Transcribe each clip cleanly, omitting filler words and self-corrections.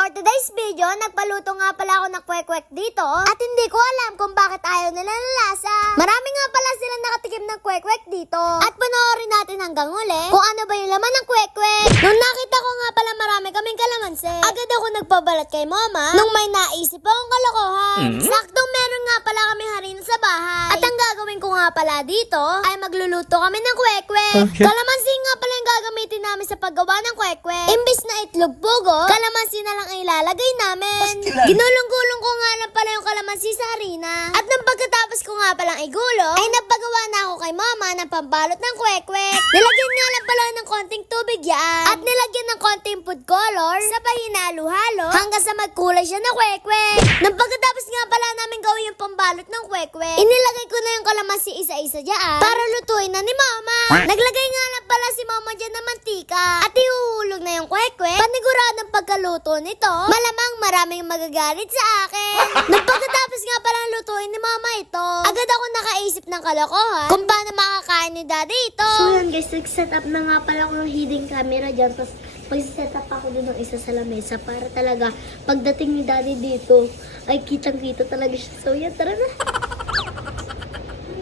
For today's video, nagpaluto nga pala ako ng kwek-kwek dito at hindi ko alam kung bakit ayaw nila ng lasa. Marami nga pala silang nakatikim ng kwek-kwek dito at panoorin natin hanggang huli kung ano ba yung laman ng kwek-kwek. Nung nakita ko nga pala marami kaming kalamansi, agad ako nagpabalat kay mama nung may naisip akong kalokohan. Saktong meron nga pala kami harina sa bahay at ang gagawin ko nga pala dito ay magluluto kami ng kwek-kwek. Okay. Kalamansi nga pala yung gagamitin namin sa paggawa ng kwek-kwek. Imbis na itlog pugo, kalamansi na lang ang ilalagay namin. Ginulong-gulong ko nga lang pala yung kalamansi sa harina. At nang pagkatapos ko nga palang igulo, ay nagpagawa na ako kay mama ng pambalot ng kwek-kwek. Nilagyan nga lang pala ng konting tubig yan. At nilagyan ng konting food color sa pahinalo-halo hanggang sa magkulay siya na kwek-kwek. Nang pagkatapos nga pala namin gawin yung pambalot ng kwek-kwek, inilagay ko na yung kalamansi isa-isa dyan para lutuin na ni mama. Naglagay nga lang pala si mama dyan ng mantika at ihuhulog na yung kwek-kwek. Paniguradong pagkaluto nito, malamang maraming magagalit sa akin. Nung pagkatapos nga palang lutuin ni mama ito, agad ako nakaisip ng kalokohan kung paano makakain ni daddy ito. So yan guys, nag-set up na nga pala ako ng hidden camera dyan. Tapos mag-set up ako dun ng isa sa lamesa para talaga pagdating ni daddy dito ay kitang-kita talaga siya. So yan, tara na.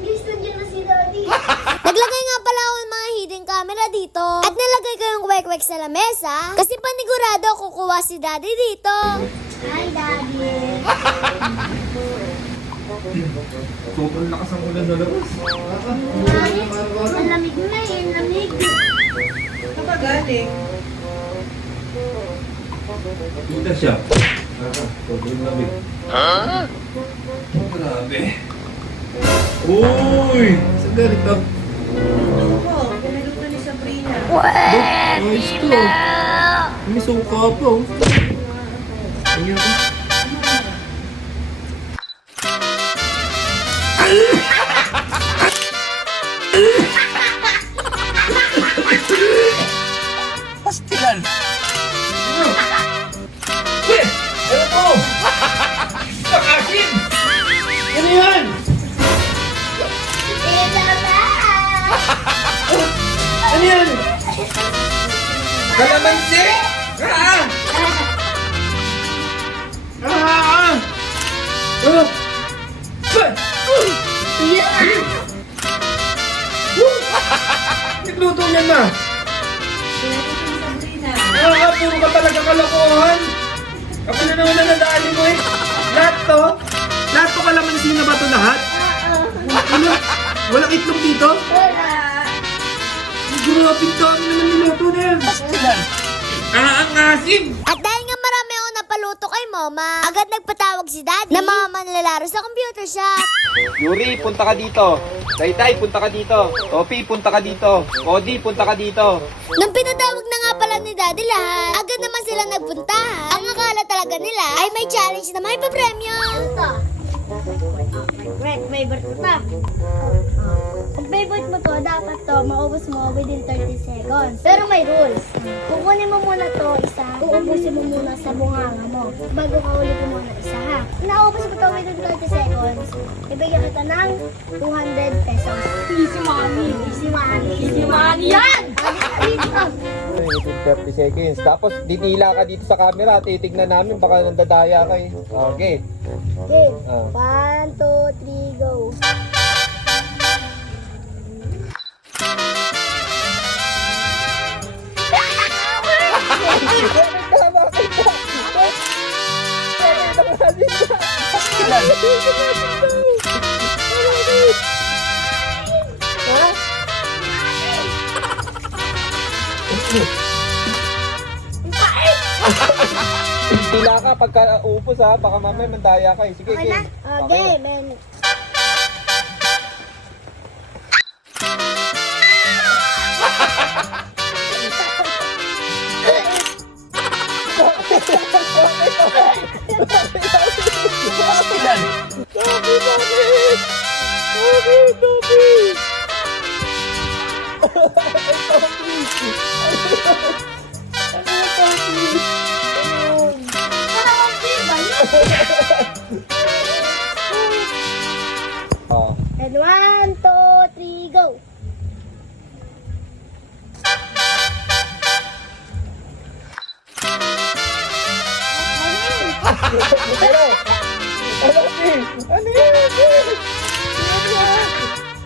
Guys, nandiyan na si daddy. Naglagay nga pala ako ng mga hidden camera dito at nilagay ko yung kwek-kwek sa lamesa kasi panigurado kukuha si daddy dito. Hi daddy. Sobrang lakas ang ulan na labas. Ang lamig na eh, lamig. Saan ka galing? Kita siya. Sobrang lamig. Grabe. Uy! Saan galing to? Ako, pinaluto ni Sabrina. Ayos to. May suka pa oh. Tingnan ko. Pastilan! Ano to? Pakasin! Ano yan? Ano yan? Kalamansi! Ah! Ano? Nagluto niyan na. Pinaluto ni Sabrina. Puro ka talaga kalokohan. Kapag na naman nadaanin mo eh. Lahat to kalamansi na ba ito lahat? Ano? Walang itlog dito? Grabe dami naman niluto na yan. Pastilan! Ang asim! At dahil nga marami ako napaluto kay mama, agad nagpatawag si daddy na mga manlalaro sa computer shop. Yuri, punta ka dito. Taytay, punta ka dito. Topi, punta ka dito. Cody, punta ka dito. Nung pinatawag na nga pala ni daddy lahat, agad naman sila nagpuntahan. Ang akala talaga nila ay may challenge na may papremyo. Favorite mo to. Kung favorite mo to, dapat to maubos mo within 30 seconds. Pero may rules. Kukunin mo muna to isa, uubusin mo muna sa bunganga mo. Bago ka ulitin mo na isa ha. Naubos mo to within 30 seconds, ibigyan kita ng 200 pesos. Easy money! Easy money! Easy money yan! Within 30 seconds. Tapos, ditila ka dito sa camera. Titignan namin. Baka nandadaya ka eh. Okay. Okay. Ah. 1, 2, 3, go! Tila ka pagka upos ha. Baka mamaya mandaya ka eh. Sige, Okay na? Okay, man. Pastilan! Oh. And 1, 2, 3, go! Ano? Ano, Ate? Ano yan? Ano yan?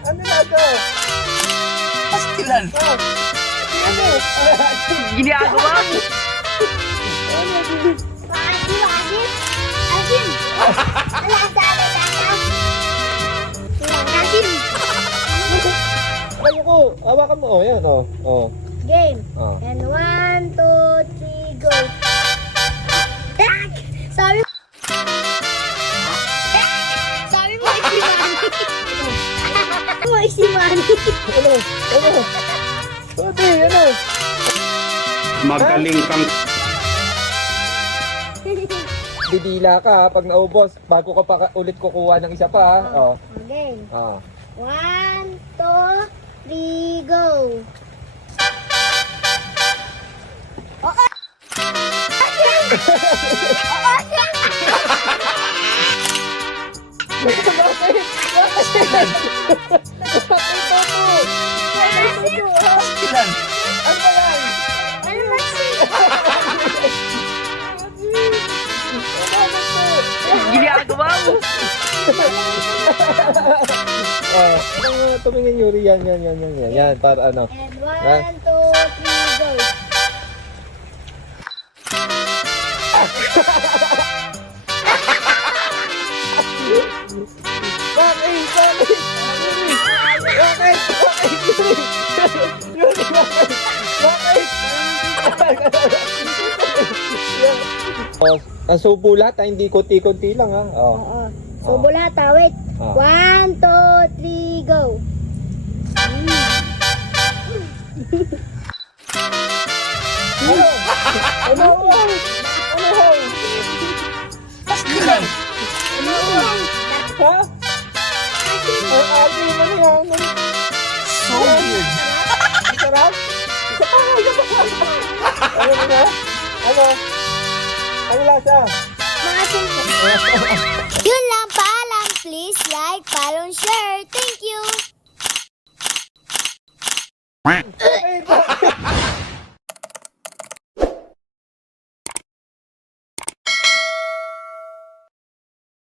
Ano na to? Pastilan. Oh. Ano? Ginagawa mo. Ano, Ate? Asim, asim. Asim. Lasa, lasa. Asim. Ano ko? Hawakan mo. Oh, yan. Oh. Oh. Game. Oh. And 1, 2, 3, go. Tak! Sabi Sabi mo, iksimani. Ano? Ano? Ate, ano? Magaling kang... Didila ka ha, pag naubos. Bago ka pa ulit kukuha ng isa pa ha. Oh. Game. Ah. 1, 2, 3, go. Pastilan. Ano ba yan? Ano ba si? Ginagawa mo. Ah, tumingin Yuri, yan, yan, para ano. And 1, 2, 3, go. Bakit? Oh, ang subo lahat, hindi kunti-kunti lang ha. Oh. Oo. So, bulata, wait. Ah. 1, 2, 3, go. Ano? Ano? Ano? Pastilan. Ha? Ang ate mo na yan. So weird. Sarap? Isa pa. Ano na? Ano? Ano lasa? Mga simple. Yun lang, paalam. Please like, follow, and share. Thank you!